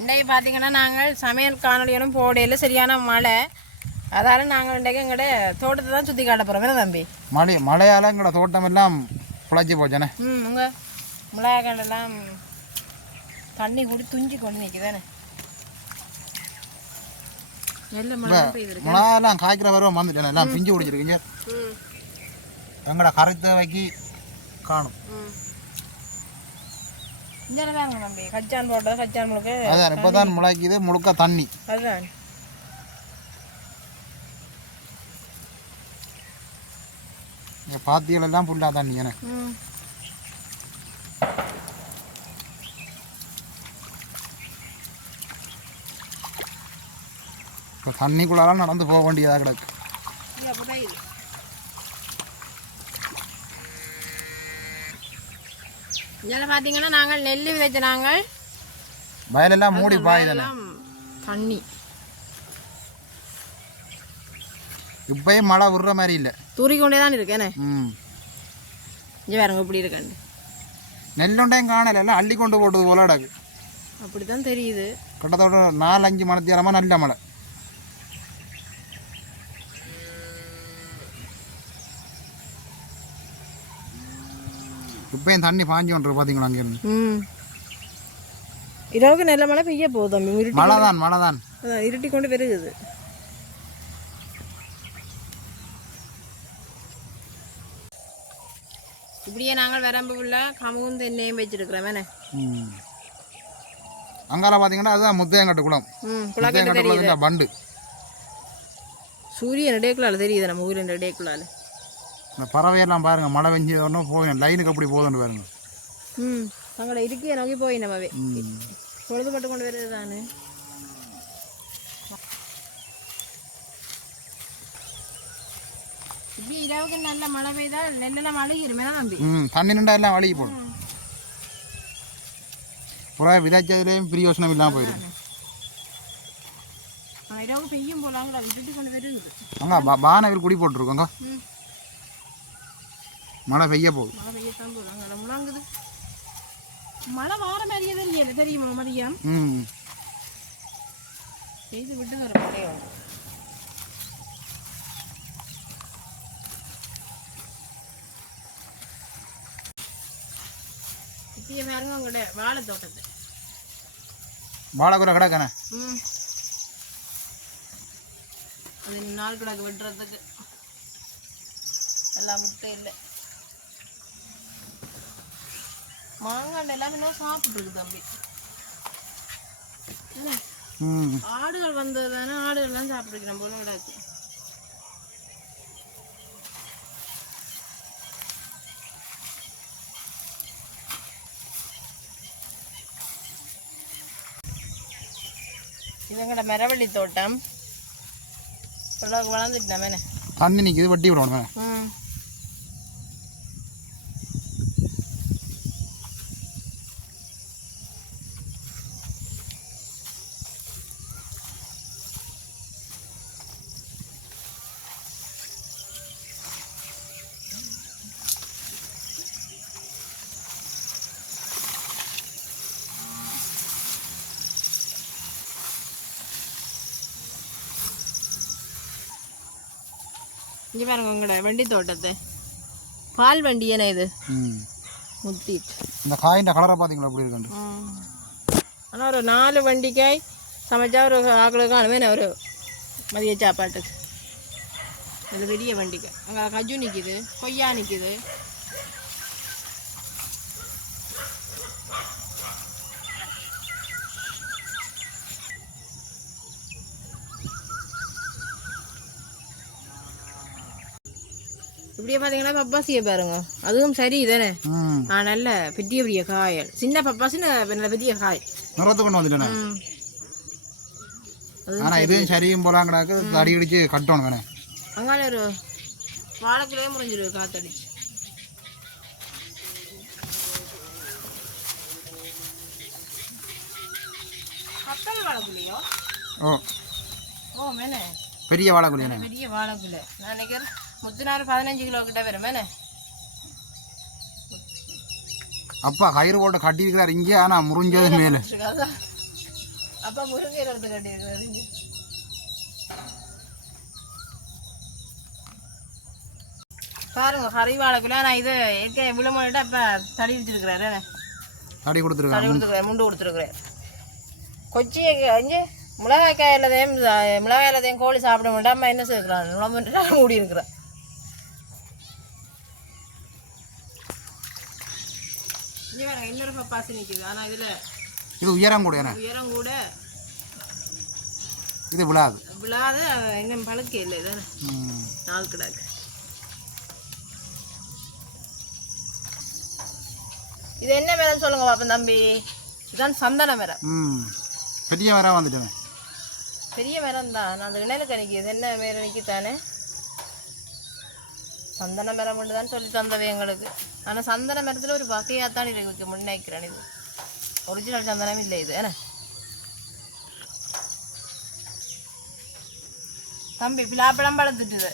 இன்றைக்கு பார்த்தீங்கன்னா நாங்கள் சமையல் காணொலியும் போடையில் சரியான மழை. அதால் நாங்கள் இன்றைக்கு எங்களோட தோட்டத்தை தான் சுற்றி காட்ட போகிறோம் தம்பி. மழையால் எங்களோட தோட்டம் எல்லாம் பிழைச்சி போச்சானே. உங்கள் மிளகாய்கண்டெல்லாம் தண்ணி கூடி துஞ்சி கொண்டு நிற்குதானே. நல்ல மழை பெய்யுது. மிளகாயெல்லாம் காய்க்கிற வரும் வந்துட்டேன், எல்லாம் பிஞ்சு குடிச்சிருக்கீங்க. எங்களோட கரைத்தவைக்கு காணும். இங்கேதாங்க தம்பி கச்சான் போட்டது, கச்சான் முழுக்க அதான் இப்போ தான் முளைக்குது, முழுக்க தண்ணி. அதுதான் பாத்திகள் எல்லாம் ஃபுல்லாக தண்ணி எனக்கு. இப்போ தண்ணிக்குள்ளாலாம் நடந்து போக வேண்டியதாக கிடக்கு. இதில் பார்த்தீங்கன்னா நாங்கள் நெல் விதைச்ச நாங்கள் வயலெல்லாம் மூடி பாயுதெல்லாம் தண்ணி. இப்பயும் மழை விடுற மாதிரி இல்லை, தூரிக்கொண்டே தான் இருக்கேனே. இங்கே வேறங்க இப்படி இருக்காண்டு நெல்லுண்டையும் காணல, எல்லாம் அள்ளி கொண்டு போட்டது போல கிடக்கு. அப்படி தான் தெரியுது. கிட்டத்தட்ட 4-5 மணித்தியாலமாக நல்ல மழை. இப்பயும் தண்ணி பாஞ்சு கொண்டு பார்த்தீங்களா அங்கேருந்து. இரவுக்கு நல்ல மழை பெய்ய போதும். மழை தான் இருட்டி கொண்டு பெருகுது. இப்படியே நாங்கள் வரம்பு உள்ள கமுகும் தென்னையும் வச்சிருக்கிறோம். அங்கால பார்த்தீங்கன்னா அதுதான் முத்தையங்கட்டு குளம். முத்தையங்கட்டு பண்டு. சூரியன் இடைக்குள்ளால தெரியுது நம்ம ஊரின் இடைக்குள்ளால. இந்த பறவையெல்லாம் பாருங்க, மழை வெஞ்சோடனே போயிடும், லைனுக்கு அப்படி போதுன்னு பாருங்க. தங்களை இருக்கையை நோக்கி போய் நம்மவே பொழுதுபட்டு கொண்டு வருது தானே. இப்படி இரவுக்கு நல்ல மழை பெய்தால் நெல்லெல்லாம் அழுகிருமே நம்பி. தண்ணி நின்றா எல்லாம் அழுகி போடும். புறா விதைச்சதுலேயும் பிரியோசனம் இல்லாமல் போயிடும். இரவு பெய்யும் போலாங்களா விட்டுட்டு கொண்டு வருது. அங்கே பானவில் குடி போட்டுருக்கோங்க, மழை பெய்ய போகுது. மழை பெய்யத்தான் போகிறாங்க, முழங்குது. மழை வார மாதிரியே தெரியல, தெரியுமா மதியம் பெய்து விட்டு வர மழையோட. இப்பயே பாருங்க உங்களோட வாழை தோட்டத்தை. வாழைக்குறை கிடக்கண்ணே. அது நாள் கிடக்கு வெட்டுறதுக்கு எல்லாம் முட்டை இல்லை. மாங்காய் எல்லாமே இன்னும் சாப்பிட்டுருக்கு தம்பி. ஆடுகள் வந்தது தானே, ஆடுகள்லாம் சாப்பிட்டுருக்கிறேன் போல விடாது. இது எங்கட மரவள்ளி தோட்டம். வளர்ந்துட்டு நம்ம தண்ணி நிற்கிது, வட்டி விடணும். இங்கே பாருங்க உங்களோட வண்டி தோட்டத்தை. பால் வண்டி ஏன்னா இது முத்திட்டு. இந்த காயின் கலரை பார்த்தீங்களா எப்படி இருக்கு. ஆனால் ஒரு 4 வண்டிக்காய் சமைச்சா ஒரு ஆக்களுக்கு அனுமே ஒரு மதிய சாப்பாட்டுக்கு. இது பெரிய வண்டிக்காய். அங்கே கஜு நிற்கிது, கொய்யா நிற்கிது. இப்படியே பார்த்தீங்கன்னா பப்பாசியை பாருங்க, அதுவும் சரி தானே. நல்ல பெரிய பெரிய காயல். சின்ன பப்பாசின்னு நல்ல பெரிய காய் நிறத்து கொண்டு வந்துட்டேன். ஆனால் இதுவும் சரியும் போலாங்கடாக்கு தடி அடிச்சு கட்டணும் வேணே. அங்கால ஒரு வாழைக்குள்ளேயே முறிஞ்சிருக்கு காத்தடிச்சு. கப்பல் வாழைக்குள்ளையோ? ஓ மேலே பெரிய வாழைக்குள்ளே. பெரிய வாழைக்குள்ளே நான் நினைக்கிறேன் முத்துனாறு 15 கிலோ கிட்ட வரும் மேலே. அப்பா கயிறு போட்டு கட்டியிருக்கிறார் இங்கே, ஆனால் முறிஞ்சது மேலே. அப்போ முருங்கீரை எடுத்து கட்டியிருக்கிறது. பாருங்க கறி வாழைக்குள்ள நான் இது ஏற்கனவே விழுமோனிட்டு அப்போ தடி வச்சிருக்கிறாரு. தடி கொடுத்துருக்காரு, முண்டு கொடுத்துருக்குறேன். கொச்சி இங்கே மிளகாய்க்காய் எல்லாத்தையும் கோழி சாப்பிட மாட்டேன். அம்மா என்ன சேர்க்குறான் நுழம்புட்டு மூடி இருக்கிறேன். இங்கே வேற இன்னொரு பப்பாசி நிற்கிது. ஆனால் இதில் இது உயரம் கூட இது விழாது இன்னும் பழுக்க இல்லை. இதானே நாள் கிடாக்கு. இது என்ன மரம் சொல்லுங்க பாப்பா தம்பி? இதுதான் சந்தன மரம். பெரிய மரம் வந்துட்டேன். பெரிய மரம் தான். நான் அந்த இணையலுக்கு நிற்கிது. என்ன மரம் நிற்கித்தானே? சந்தன மரம் மட்டும் தான் சொல்லி தந்தது எங்களுக்கு. ஆனால் சந்தன மரத்தில் ஒரு வகையாகத்தான் இருக்கு முன்னைக்கிறேன். இது ஒரிஜினல் சந்தனம் இல்லை இது. என்ன தம்பி பிலாப்பழம் பழத்துட்டுது.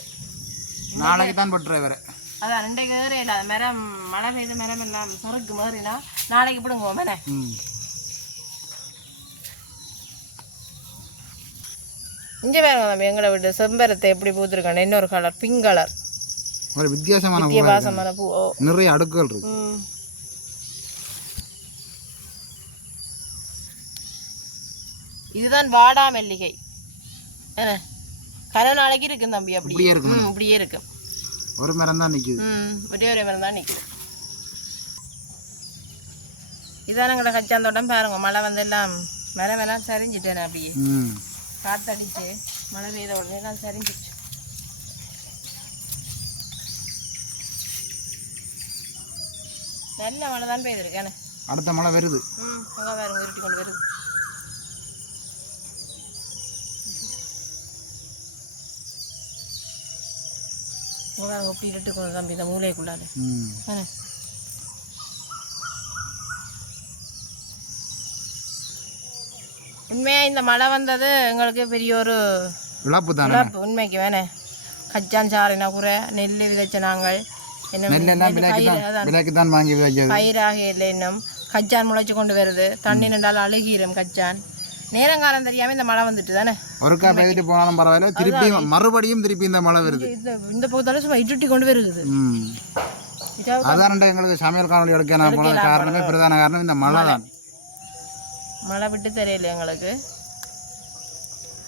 நாளைக்கு தான் போட்டுற வேற. அதான் ரெண்டைக்கு ஏறியில மரம் மழை பெய்த மரம் எல்லாம் சொருக்கு மாறினா நாளைக்கு பிடுங்குவோம். மேனே இங்கே வேறுங்க தம்பி எங்களை விட்டு செம்பரத்தை எப்படி பூத்துருக்காங்க. இன்னொரு கலர் பிங்க் கலர், ஒரு வித்தியாசமான பூ. நிறைய அடுக்குகள் இருக்கு. இதுதான் வாடா மல்லிகை. கரை நாளைக்கு இருக்கு தம்பி. அப்படியே இருக்கு. ஒரு மரம் தான் நிக்குது. ஒரே மரம் தான் நிக்குது. இதான் எங்களோட கச்சாந்தோட்டம். பாருங்க மழை வந்து எல்லாம் மரம் எல்லாம் சரிஞ்சிட்டேன். அப்படியே காத்தடிச்சு மழை பெய்த உடனே எல்லாம் சரிஞ்சிச்சு. நல்ல மழை தான் பெய்திருக்கு. அடுத்த மழை வருது. அங்கே பாருங்க இருட்டி கொண்டு வருது. அப்படி இருட்டுக்கணும் தம்பி இந்த மூளைக்குள்ளாரு. உண்மையா இந்த மழை வந்தது எங்களுக்கு பெரிய ஒரு இழப்பு. உண்மைக்கு வேணே கச்சான் சாரினா கூட நெல் விதைச்ச நாங்கள் பயிராக இல்லை. இன்னும் கச்சான் முளைச்சு கொண்டு வருது. தண்ணி நின்றால் அழுகிரும் கச்சான். நேரங்காலம் தெரியாம இந்த மழை வந்துட்டு தானே. ஒருக்கா பெய்துட்டு போனாலும் பரவாயில்ல, திருப்பி மறுபடியும் இந்த மழை வருது. இந்த பக்கத்தால சும்மா இட்டுட்டி கொண்டு வருது. அதான் எங்களுக்கு சமையல் காணொலி எடுக்க நான் போன காரணமே பிரதான காரணம் இந்த மழை தான். மழை விட்டு தெரியல எங்களுக்கு.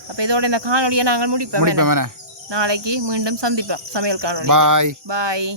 அப்ப இதோட இந்த காணொலியை நாங்கள் முடிப்போம். நாளைக்கு மீண்டும் சந்திப்போம் சமையல் காணொலி. பாய் பாய்.